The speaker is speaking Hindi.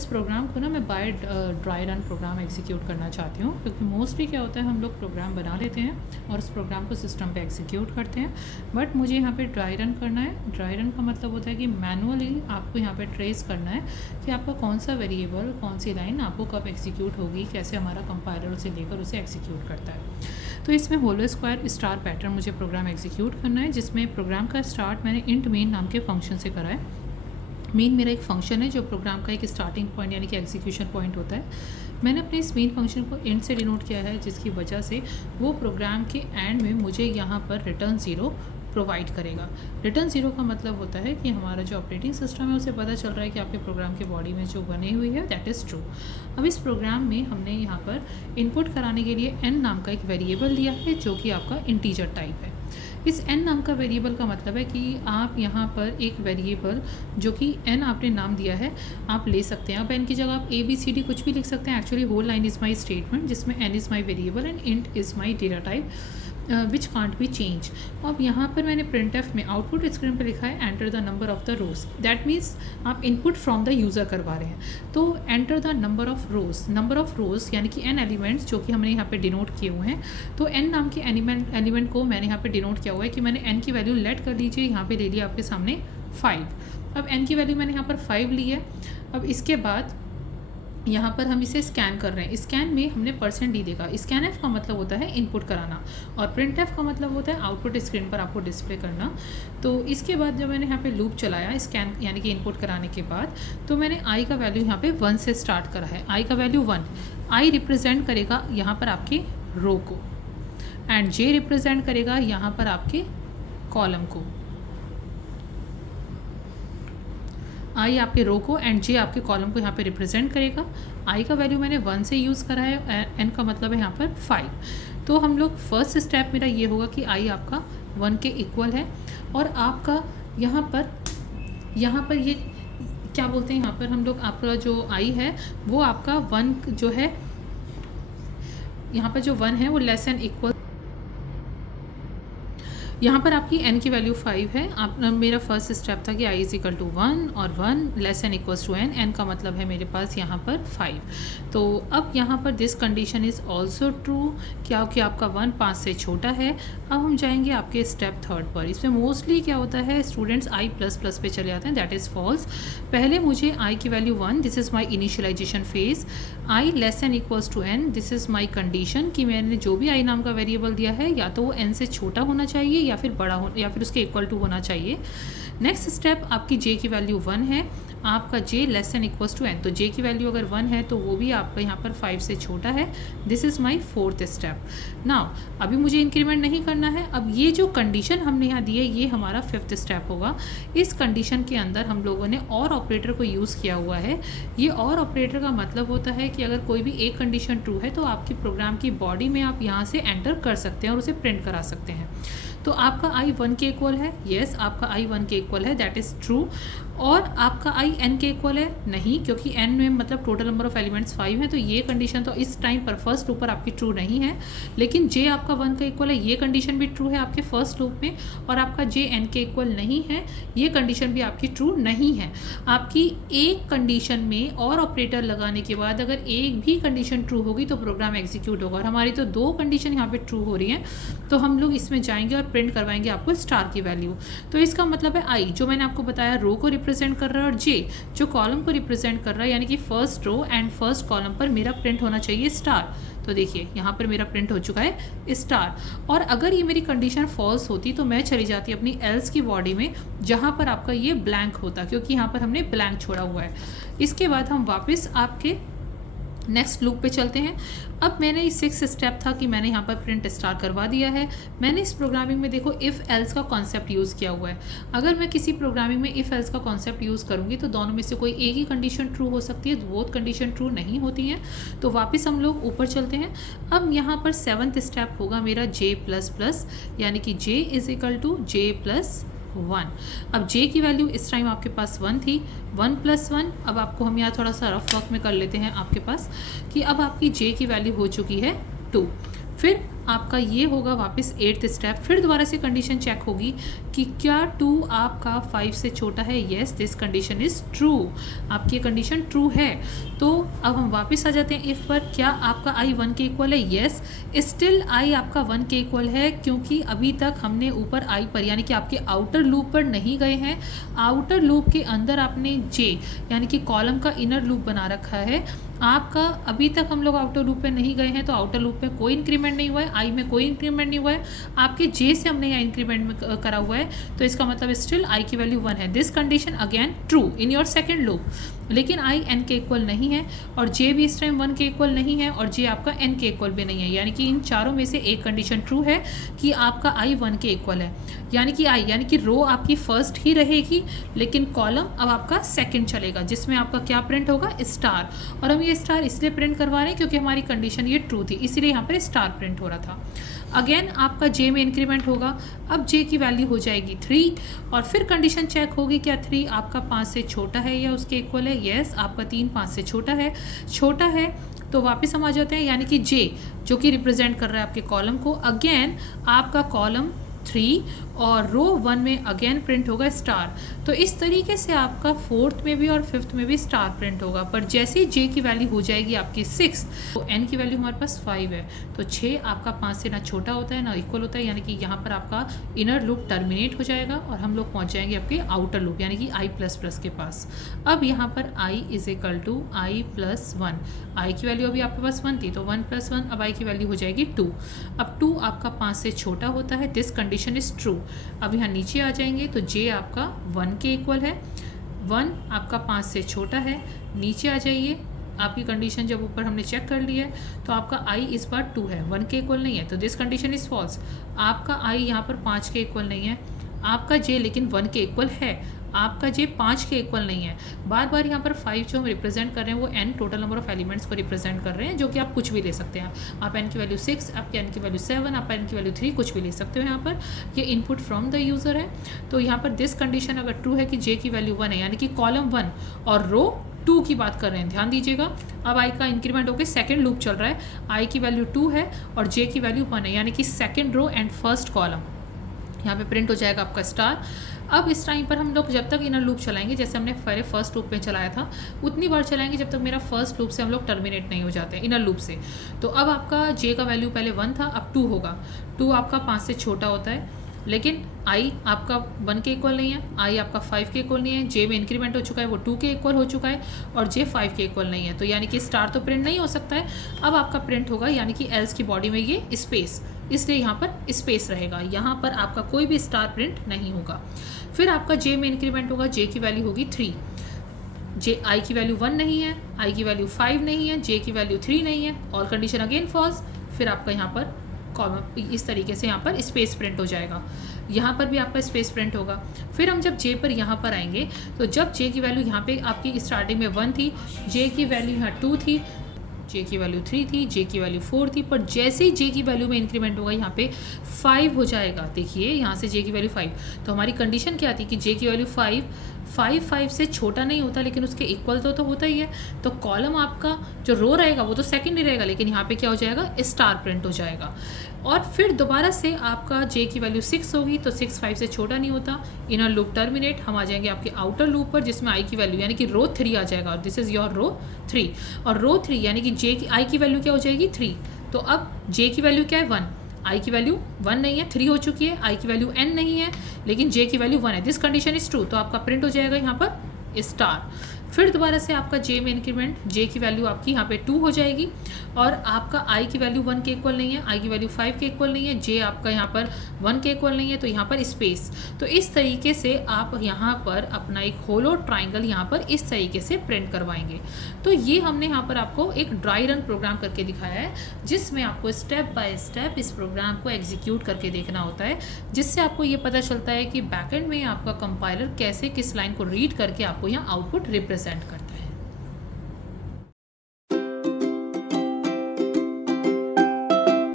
इस प्रोग्राम को ना मैं by dry run program execute करना चाहती हूँ, क्योंकि मोस्टली क्या होता है हम लोग प्रोग्राम बना लेते हैं और उस प्रोग्राम को सिस्टम पे एग्जीक्यूट करते हैं, बट मुझे यहाँ पे ड्राई रन करना है। ड्राई रन का मतलब होता है कि मैनुअली आपको यहाँ पे ट्रेस करना है कि आपका कौन सा वेरिएबल, कौन सी लाइन आपको कब एग्जीक्यूट होगी, कैसे हमारा कंपाइलर उसे लेकर उसे एग्जीक्यूट करता है। तो इसमें होलो स्क्वायर स्टार पैटर्न मुझे प्रोग्राम एग्जीक्यूट करना है, जिसमें प्रोग्राम का स्टार्ट मैंने इंट मेन नाम के फंक्शन से करा है। मेन मेरा एक फ़ंक्शन है जो प्रोग्राम का एक स्टार्टिंग पॉइंट यानी कि एग्जीक्यूशन पॉइंट होता है। मैंने अपने इस मेन फंक्शन को इंट से डिनोट किया है, जिसकी वजह से वो प्रोग्राम के एंड में मुझे यहाँ पर रिटर्न ज़ीरो प्रोवाइड करेगा। रिटर्न ज़ीरो का मतलब होता है कि हमारा जो ऑपरेटिंग सिस्टम है उसे पता चल रहा है कि आपके प्रोग्राम के बॉडी में जो बनी हुई है दैट इज़ ट्रू। अब इस प्रोग्राम में हमने यहाँ पर इनपुट कराने के लिए n नाम का एक वेरिएबल दिया है, जो कि आपका इंटीजर टाइप है। इस n नाम का वेरिएबल का मतलब है कि आप यहाँ पर एक वेरिएबल जो कि n आपने नाम दिया है आप ले सकते हैं। अब n की जगह आप ABCD कुछ भी लिख सकते हैं। Actually whole line is my statement जिसमें n is my variable and int is my data type which can't be change. अब यहाँ पर मैंने printf में आउटपुट स्क्रीन पर लिखा है enter the number of the rows. That means आप इनपुट फ्रॉम द यूज़र करवा रहे हैं, तो enter the number of rows. Number of rows यानी कि n एलिमेंट्स जो कि हमने यहाँ पे डिनोट किए हुए हैं। तो n नाम के एलिमेंट को मैंने यहाँ पे डिनोट किया हुआ है कि मैंने n की वैल्यू लेट कर लीजिए, यहाँ पे ले लिया आपके सामने 5। अब n की वैल्यू मैंने यहाँ पर 5 ली है। अब इसके बाद यहाँ पर हम इसे स्कैन कर रहे हैं। स्कैन में हमने %d देखा। स्कैन एफ का मतलब होता है इनपुट कराना और प्रिंट एफ का मतलब होता है आउटपुट स्क्रीन पर आपको डिस्प्ले करना। तो इसके बाद जब मैंने यहाँ पे लूप चलाया स्कैन यानी कि इनपुट कराने के बाद, तो मैंने i का वैल्यू यहाँ पे 1 से स्टार्ट करा है। i का वैल्यू 1, i रिप्रेजेंट करेगा यहाँ पर आपके रो को एंड j रिप्रेजेंट करेगा यहाँ पर आपके कॉलम को। आई आपके रो को एंड जे आपके कॉलम को यहाँ पे रिप्रेजेंट करेगा। आई का वैल्यू मैंने 1 से यूज़ करा है, एन का मतलब है यहाँ पर 5। तो हम लोग फर्स्ट स्टेप मेरा ये होगा कि आई आपका 1 के इक्वल है और आपका यहाँ पर ये क्या बोलते हैं, यहाँ पर हम लोग आपका जो आई है वो आपका 1 जो है, यहाँ पर जो 1 है वो लेस एंड इक्वल, यहाँ पर आपकी n की वैल्यू 5 है। आप मेरा फर्स्ट स्टेप था कि i इज़ इक्वल टू 1 और 1 less n equals to n का मतलब है मेरे पास यहाँ पर 5। तो अब यहाँ पर this condition is also true, क्या कि आपका 1 5 से छोटा है। अब हम जाएंगे आपके स्टेप 3 पर। इसमें मोस्टली क्या होता है स्टूडेंट्स i++ पे चले जाते हैं, दैट इज़ फॉल्स। पहले मुझे i की value 1, this is my initialization phase. i less n equals to n, this is my condition कि मैंने जो भी i नाम का वेरिएबल दिया है या तो वो n से छोटा होना चाहिए या फिर बड़ा हो या फिर उसके इक्वल टू होना चाहिए। नेक्स्ट स्टेप आपकी j की वैल्यू 1 है, आपका j less n equals to n। तो j की वैल्यू अगर 1 है तो वो भी आपका यहाँ पर 5 से छोटा है। This is my 4th step. Now अभी मुझे इंक्रीमेंट नहीं करना है। अब ये जो कंडीशन हमने यहाँ दी है ये हमारा 5th स्टेप होगा। इस कंडीशन के अंदर हम लोगों ने और ऑपरेटर को यूज़ किया हुआ है। ये और ऑपरेटर का मतलब होता है कि अगर कोई भी एक कंडीशन ट्रू है तो आपकी प्रोग्राम की बॉडी में आप यहाँ से एंटर कर सकते हैं और उसे प्रिंट करा सकते हैं। तो आपका i 1 के इक्वल है, यस आपका i 1 के इक्वल है, दैट इज़ ट्रू। और आपका i n के इक्वल है नहीं, क्योंकि n में मतलब टोटल नंबर ऑफ एलिमेंट्स 5 हैं, तो ये कंडीशन तो इस टाइम पर फर्स्ट लूप पर आपकी ट्रू नहीं है। लेकिन j आपका 1 का इक्वल है, ये कंडीशन भी ट्रू है आपके फर्स्ट लूप में। और आपका j n के इक्वल नहीं है, ये कंडीशन भी आपकी ट्रू नहीं है। आपकी एक कंडीशन में और ऑपरेटर लगाने के बाद अगर एक भी कंडीशन ट्रू होगी तो प्रोग्राम एग्जीक्यूट होगा। और हमारी तो 2 कंडीशन यहाँ पे ट्रू हो रही हैं, तो हम लोग इसमें जाएंगे और प्रिंट करवाएंगे आपको स्टार की वैल्यू। तो इसका मतलब है i जो मैंने आपको बताया रो को रिप्रेजेंट कर रहा है और j जो कॉलम को रिप्रेजेंट कर रहा है, यानी कि first row and first column पर मेरा प्रिंट होना चाहिए स्टार। तो देखिए यहाँ पर मेरा प्रिंट हो चुका है स्टार। और अगर ये मेरी कंडीशन फॉल्स होती तो मैं चली जाती अपनी एल्स की बॉडी में, जहाँ पर आपका ये ब्लैंक होता, क्योंकि यहाँ पर हमने ब्लैंक छोड़ा हुआ है। इसके बाद हम वापस आपके नेक्स्ट लूप पे चलते हैं। अब मैंने इस 6th स्टेप था कि मैंने यहाँ पर प्रिंट स्टार करवा दिया है। मैंने इस प्रोग्रामिंग में देखो इफ़ एल्स का कॉन्सेप्ट यूज़ किया हुआ है। अगर मैं किसी प्रोग्रामिंग में इफ़ एल्स का कॉन्सेप्ट यूज़ करूँगी तो दोनों में से कोई एक ही कंडीशन ट्रू हो सकती है, बोथ कंडीशन ट्रू नहीं होती हैं। तो वापस हम लोग ऊपर चलते हैं। अब यहाँ पर 7th स्टेप होगा मेरा j++, यानी कि j is equal to j+1। अब j की वैल्यू इस टाइम आपके पास 1 थी, 1 + 1। अब आपको हम यहाँ थोड़ा सा रफ वर्क में कर लेते हैं आपके पास कि अब आपकी j की वैल्यू हो चुकी है 2। फिर आपका ये होगा वापस 8th स्टेप। फिर दोबारा से कंडीशन चेक होगी कि क्या 2 आपका 5 से छोटा है। Yes, this condition is true, आपकी ये कंडीशन ट्रू है। तो अब हम वापस आ जाते हैं इफ़ पर। क्या आपका i 1 के इक्वल है? येस, स्टिल i आपका 1 के इक्वल है, क्योंकि अभी तक हमने ऊपर i पर यानी कि आपके आउटर लूप पर नहीं गए हैं। आउटर लूप के अंदर आपने j यानी कि कॉलम का इनर लूप बना रखा है। आपका अभी तक हम लोग आउटर लूप पे नहीं गए हैं, तो आउटर लूप में कोई इंक्रीमेंट नहीं हुआ है, आई में कोई इंक्रीमेंट नहीं हुआ है, आपके जे से हमने यहाँ इंक्रीमेंट करा हुआ है, तो इसका मतलब स्टिल आई की वैल्यू 1 है। This condition again true in your second loop. लेकिन आई एन के इक्वल नहीं है और जे भी इस टाइम 1 के इक्वल नहीं है और जे आपका एन के इक्वल भी नहीं है, यानी कि इन चारों में से एक कंडीशन ट्रू है कि आपका आई 1 के इक्वल है। यानी कि आई यानी कि रो आपकी फर्स्ट ही रहेगी, लेकिन कॉलम अब आपका सेकंड चलेगा, जिसमें आपका क्या प्रिंट होगा? स्टार। और हम ये स्टार इसलिए प्रिंट करवा रहे हैं क्योंकि हमारी कंडीशन ये ट्रू थी, इसीलिए यहाँ पर स्टार प्रिंट हो रहा था। अगेन आपका जे में इंक्रीमेंट होगा, अब जे की वैल्यू हो जाएगी 3 और फिर कंडीशन चेक होगी क्या 3 आपका 5 से छोटा है या उसके इक्वल है। येस, आपका 3 5 से छोटा है। तो वापस हम आ जाते हैं, यानी कि जे जो कि रिप्रेजेंट कर रहा है आपके कॉलम को। अगेन आपका कॉलम 3 और रो 1 में अगेन प्रिंट होगा स्टार। तो इस तरीके से आपका 4th में भी और 5th में भी स्टार प्रिंट होगा। पर जैसे ही जे की वैल्यू हो जाएगी आपकी 6, तो एन की वैल्यू हमारे पास 5 है, तो 6 आपका 5 से ना छोटा होता है ना इक्वल होता है, यानी कि यहाँ पर आपका इनर लूप टर्मिनेट हो जाएगा और हम लोग पहुँच जाएंगे आपके आउटर लूप यानी कि i++ के पास। अब यहाँ पर i = i+1, i की वैल्यू अभी आपके पास 1 थी, तो 1 + 1, अब i की वैल्यू हो जाएगी 2। अब 2 आपका 5 से छोटा होता है, दिस कंडीशन इज़ ट्रू। अब यहाँ नीचे आ जाएंगे तो j आपका 1 के इक्वल है, 1 आपका 5 से छोटा है। नीचे आ जाइए, आपकी कंडीशन जब ऊपर हमने चेक कर लिया है तो आपका i इस बार 2 है, 1 के इक्वल नहीं है, तो दिस कंडीशन इज़ फॉल्स। आपका i यहाँ पर 5 के इक्वल नहीं है, आपका j लेकिन 1 के इक्वल है, आपका j 5 के इक्वल नहीं है। बार बार यहाँ पर 5 जो हम रिप्रेजेंट कर रहे हैं वो n total number of elements को रिप्रेजेंट कर रहे हैं, जो कि आप कुछ भी ले सकते हैं। आप n की वैल्यू 6, आपके n की वैल्यू 7, आप n की वैल्यू 3 कुछ भी ले सकते हो। यहाँ पर ये इनपुट फ्रॉम द यूज़र है। तो यहाँ पर दिस कंडीशन अगर ट्रू है कि j की वैल्यू 1 है, यानी कि कॉलम 1 और रो 2 की बात कर रहे हैं, ध्यान दीजिएगा। अब i का इंक्रीमेंट होकर सेकेंड लूप चल रहा है, i की वैल्यू 2 है और j की वैल्यू 1 है, यानी कि second row and first column यहाँ पे प्रिंट हो जाएगा आपका स्टार। अब इस टाइम पर हम लोग जब तक इनर लूप चलाएंगे, जैसे हमने पहले फर्स्ट लूप में चलाया था, उतनी बार चलाएंगे जब तक मेरा फर्स्ट लूप से हम लोग टर्मिनेट नहीं हो जाते इनर लूप से। तो अब आपका j का वैल्यू पहले 1 था, अब 2 होगा। 2 आपका 5 से छोटा होता है, लेकिन i आपका 1 के इक्वल नहीं है, i आपका 5 के इक्वल नहीं है, j में इंक्रीमेंट हो चुका है, वो 2 के इक्वल हो चुका है और j 5 के इक्वल नहीं है, तो यानी कि स्टार तो प्रिंट नहीं हो सकता है। अब आपका प्रिंट होगा यानी कि एल्स की बॉडी में ये स्पेस, इसलिए यहाँ पर स्पेस रहेगा, यहाँ पर आपका कोई भी स्टार प्रिंट नहीं होगा। फिर आपका j में इंक्रीमेंट होगा, j की वैल्यू होगी 3, i की वैल्यू 1 नहीं है, i की वैल्यू 5 नहीं है, j की वैल्यू 3 नहीं है, ऑल कंडीशन अगेन फॉल्स। फिर आपका यहाँ पर कॉमन इस तरीके से यहाँ पर स्पेस प्रिंट हो जाएगा, यहाँ पर भी आपका स्पेस प्रिंट होगा। फिर हम जब j पर यहाँ पर आएंगे, तो जब j की वैल्यू यहाँ पे आपकी स्टार्टिंग में 1 थी, j की वैल्यू यहाँ 2 थी, j की वैल्यू 3 थी, j की वैल्यू 4 थी, पर जैसे ही j की वैल्यू में इंक्रीमेंट होगा यहाँ पे 5 हो जाएगा। देखिए यहाँ से j की वैल्यू 5, तो हमारी कंडीशन क्या थी कि j की वैल्यू 5 से छोटा नहीं होता, लेकिन उसके इक्वल तो होता ही है। तो कॉलम आपका जो रो रहेगा वो तो सेकंड ही रहेगा, लेकिन यहाँ पे क्या हो जाएगा? स्टार प्रिंट हो जाएगा। और फिर दोबारा से आपका j की वैल्यू 6 होगी, तो 6 5 से छोटा नहीं होता, इनर लूप टर्मिनेट, हम आ जाएंगे आपके आउटर लूप पर, जिसमें i की वैल्यू यानी कि रो 3 आ जाएगा, और दिस इज़ योर रो 3। और रो 3 यानी कि i की वैल्यू क्या हो जाएगी? 3। तो अब j की वैल्यू क्या है? 1, i की वैल्यू 1 नहीं है, 3 हो चुकी है, i की वैल्यू n नहीं है, लेकिन j की वैल्यू 1 है, दिस कंडीशन इज ट्रू। तो आपका प्रिंट हो जाएगा यहाँ पर स्टार। फिर दोबारा से आपका j में इंक्रीमेंट, j की वैल्यू आपकी यहाँ पे 2 हो जाएगी और आपका i की वैल्यू 1 के इक्वल नहीं है, i की वैल्यू 5 के इक्वल नहीं है, j आपका यहाँ पर 1 के इक्वल नहीं है, तो यहाँ पर स्पेस। तो इस तरीके से आप यहाँ पर अपना एक होलो ट्राइंगल यहाँ पर इस तरीके से प्रिंट करवाएंगे। तो ये हमने यहाँ पर आपको एक ड्राई रन प्रोग्राम करके दिखाया है, जिसमें आपको स्टेप बाय स्टेप इस प्रोग्राम को एग्जीक्यूट करके देखना होता है, जिससे आपको ये पता चलता है कि बैकएंड में आपका कंपाइलर कैसे किस लाइन को रीड करके आपको यहाँ आउटपुट रिप्रेजेंट कर